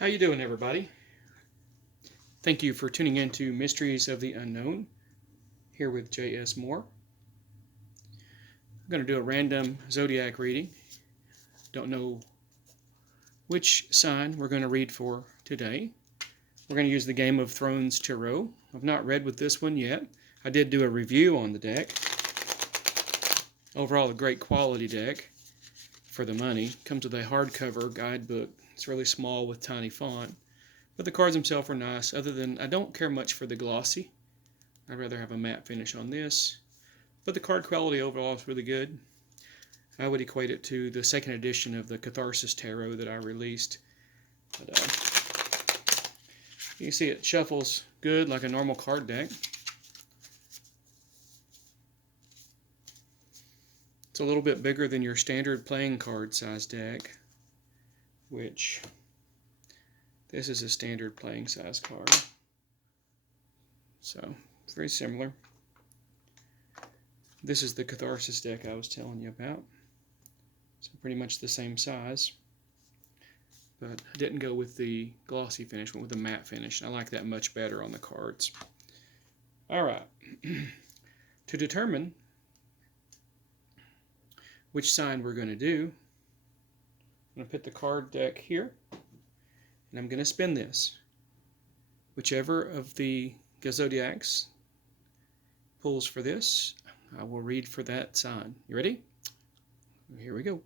How you doing, everybody? Thank you for tuning in to Mysteries of the Unknown, here with J.S. Moore. I'm going to do a random Zodiac reading. Don't know which sign we're going to read for today. We're going to use the Game of Thrones Tarot. I've not read with this one yet. I did do a review on the deck. Overall, a great quality deck for the money. Comes with a hardcover guidebook. It's really small with tiny font. But the cards themselves are nice, other than I don't care much for the glossy. I'd rather have a matte finish on this. But the card quality overall is really good. I would equate it to the second edition of the Catharsis Tarot that I released. But, you can see it shuffles good like a normal card deck. It's a little bit bigger than your standard playing card size deck, which this is a standard playing size card. So, it's very similar. This is the Catharsis deck I was telling you about. So pretty much the same size. But I didn't go with the glossy finish, went with the matte finish. I like that much better on the cards. Alright. To determine which sign we're going to do, I'm going to put the card deck here, and I'm going to spin this. Whichever of the Zodiacs pulls for this, I will read for that sign. You ready? Here we go.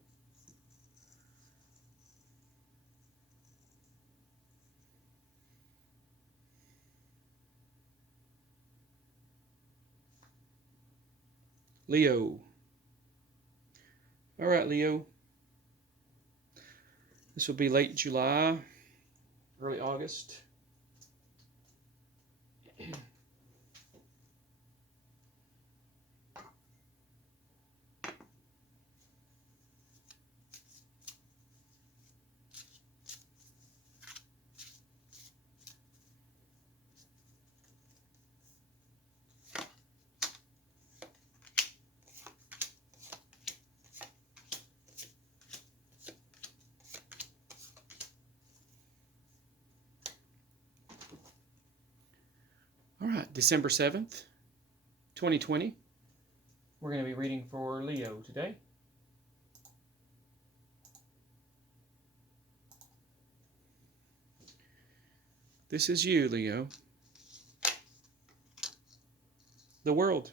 Leo. All right, Leo. This will be late July, early August. All right, December 7th, 2020. We're going to be reading for Leo today. This is you, Leo. The World.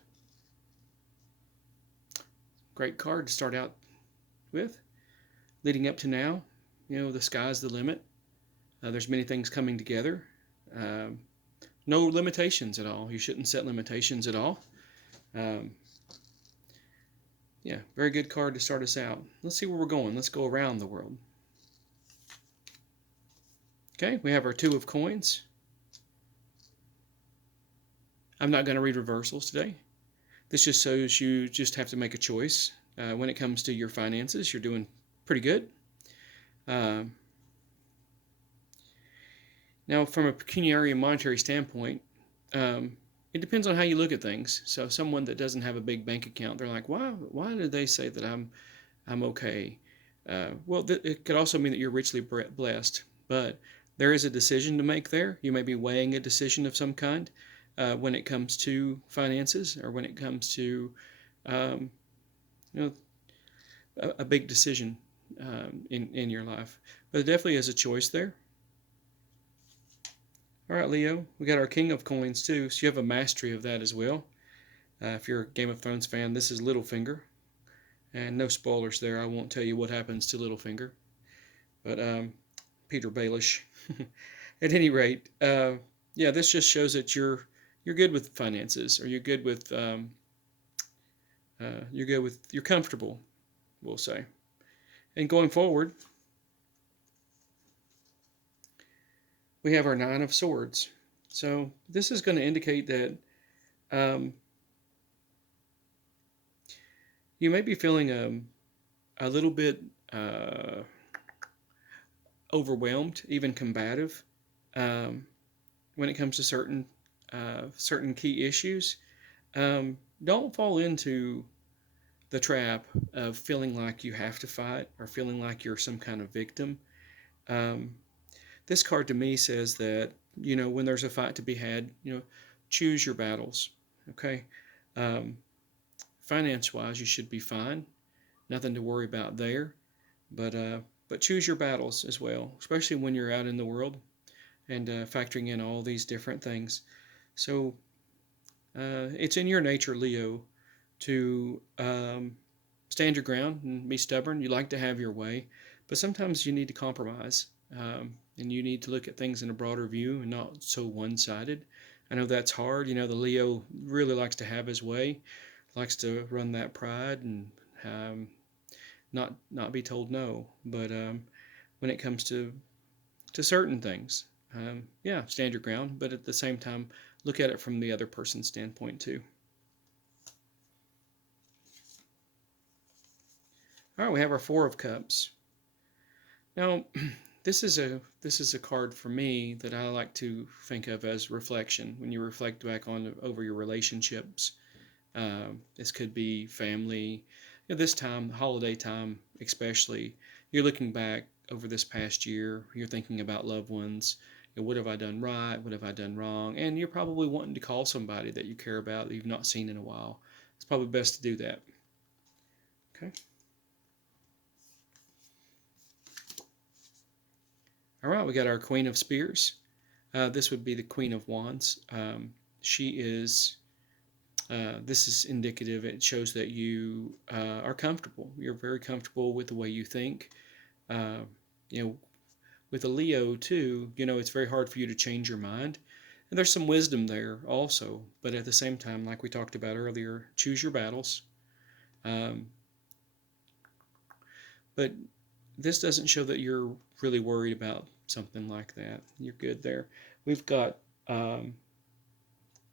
Great card to start out with. Leading up to now, the sky's the limit. There's many things coming together. No limitations at all. You shouldn't set limitations at all. Yeah, very good card to start us out. Let's see where we're going. Let's go around the world. Okay, we have our Two of Coins. I'm not going to read reversals today. This just shows you just have to make a choice. When it comes to your finances, you're doing pretty good. Now, from a pecuniary and monetary standpoint, it depends on how you look at things. So someone that doesn't have a big bank account, they're like, why did they say that I'm okay? Well, it could also mean that you're richly blessed, but there is a decision to make there. You may be weighing a decision of some kind when it comes to finances, or when it comes to a big decision in your life. But it definitely is a choice there. All right, Leo, we got our King of Coins too, so you have a mastery of that as well. If you're a Game of Thrones fan, this is Littlefinger. And no spoilers there, I won't tell you what happens to Littlefinger. But Peter Baelish. At any rate, yeah, this just shows that you're good with finances, or you're comfortable, we'll say. And going forward, we have our Nine of Swords. So this is going to indicate that you may be feeling a little bit overwhelmed, even combative, when it comes to certain key issues. Don't fall into the trap of feeling like you have to fight, or feeling like you're some kind of victim. this card to me says that, when there's a fight to be had, choose your battles. Okay. Um, Finance wise, you should be fine. Nothing to worry about there. But choose your battles as well, especially when you're out in the world and factoring in all these different things. So it's in your nature, Leo, to stand your ground and be stubborn. You like to have your way, but sometimes you need to compromise, and you need to look at things in a broader view and not so one-sided. I know that's hard. The Leo really likes to have his way, likes to run that pride and not be told no. But when it comes to certain things, yeah, stand your ground, but at the same time, look at it from the other person's standpoint too. All right, we have our Four of Cups. Now, this is a card for me that I like to think of as reflection. When you reflect back on over your relationships, this could be family. This time, holiday time especially, you're looking back over this past year. You're thinking about loved ones. What have I done right? What have I done wrong? And you're probably wanting to call somebody that you care about that you've not seen in a while. It's probably best to do that. Okay. All right, we got our Queen of Spears. This would be the Queen of Wands. She is, this is indicative. It shows that you are comfortable. You're very comfortable with the way you think. Uh, you know, with a Leo too, it's very hard for you to change your mind. And there's some wisdom there also. But at the same time, like we talked about earlier, choose your battles. Um, but this doesn't show that you're really worried about something like that. You're good there. We've got,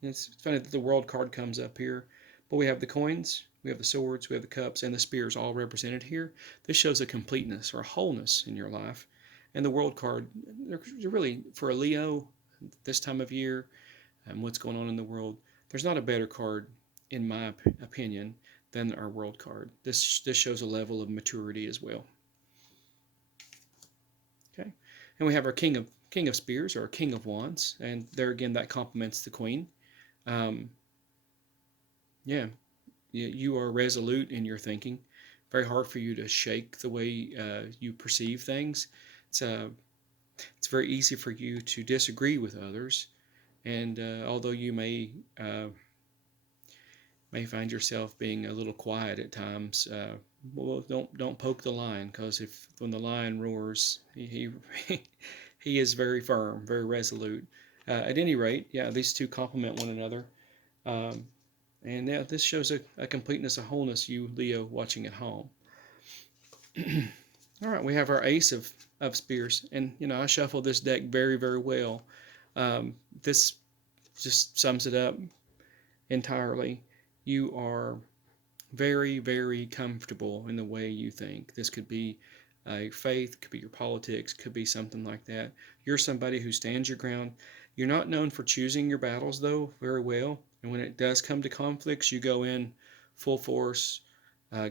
it's funny that the world card comes up here, but we have the coins, we have the swords, we have the cups, and the spears all represented here. This shows a completeness or a wholeness in your life. And the world card, they're really, for a Leo, this time of year, and what's going on in the world, there's not a better card, in my opinion, than our world card. This shows a level of maturity as well. Okay, and we have our King of Spears, or King of Wands, and there again that complements the Queen. Um, yeah, you are resolute in your thinking. Very hard for you to shake the way you perceive things. It's very easy for you to disagree with others, and although you may find yourself being a little quiet at times, well, don't poke the lion, because when the lion roars, he he is very firm, very resolute. At any rate, yeah, these two complement one another. Um, and yeah, this shows a completeness, a wholeness, you Leo watching at home. All right, we have our Ace of Spears. And, I shuffle this deck very, very well. This just sums it up entirely. You are very, very comfortable in the way you think. This could be a faith, could be your politics, could be something like that. You're somebody who stands your ground. You're not known for choosing your battles, though, very well. And when it does come to conflicts, you go in full force,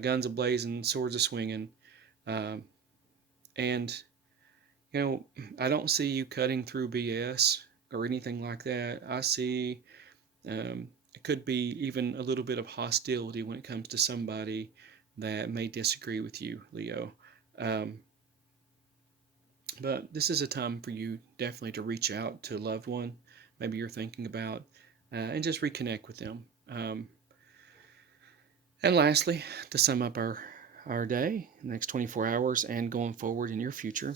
guns a-blazing, swords a-swinging. And, I don't see you cutting through BS or anything like that. I see it could be even a little bit of hostility when it comes to somebody that may disagree with you, Leo. But this is a time for you definitely to reach out to a loved one, maybe you're thinking about, and just reconnect with them. And lastly, to sum up our day, the next 24 hours, and going forward in your future,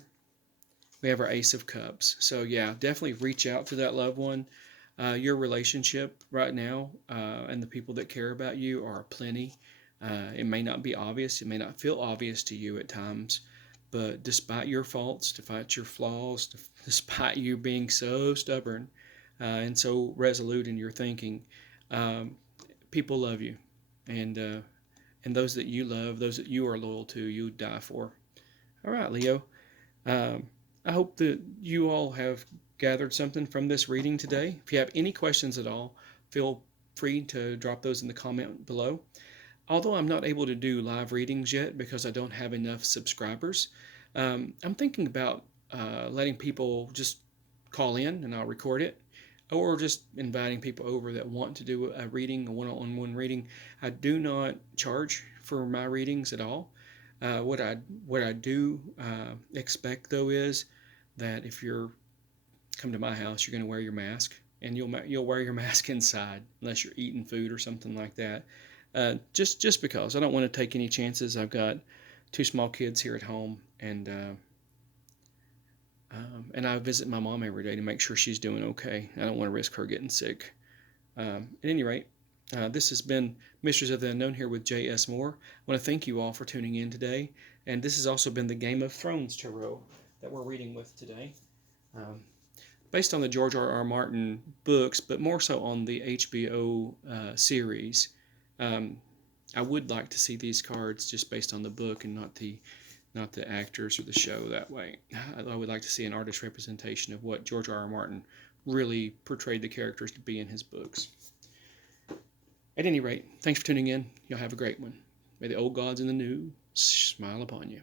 we have our Ace of Cups. So yeah, definitely reach out to that loved one. Your relationship right now and the people that care about you are plenty. It may not be obvious. It may not feel obvious to you at times. But despite your faults, despite your flaws, despite you being so stubborn and so resolute in your thinking, people love you. And those that you love, those that you are loyal to, you die for. All right, Leo. I hope that you all have gathered something from this reading today. If you have any questions at all, feel free to drop those in the comment below. Although I'm not able to do live readings yet because I don't have enough subscribers, I'm thinking about letting people just call in and I'll record it, or just inviting people over that want to do a reading, a one-on-one reading. I do not charge for my readings at all. What I do expect though is that if you're come to my house, you're going to wear your mask, and you'll wear your mask inside unless you're eating food or something like that. Just because I don't want to take any chances. I've got two small kids here at home, and I visit my mom every day to make sure she's doing okay. I don't want to risk her getting sick. At any rate, this has been Mysteries of the Unknown here with J.S. Moore. I want to thank you all for tuning in today. And this has also been the Game of Thrones Tarot that we're reading with today. Based on the George R. R. Martin books, but more so on the HBO series. I would like to see these cards just based on the book and not the actors or the show that way. I would like to see an artist representation of what George R. R. Martin really portrayed the characters to be in his books. At any rate, thanks for tuning in. You'll have a great one. May the old gods and the new smile upon you.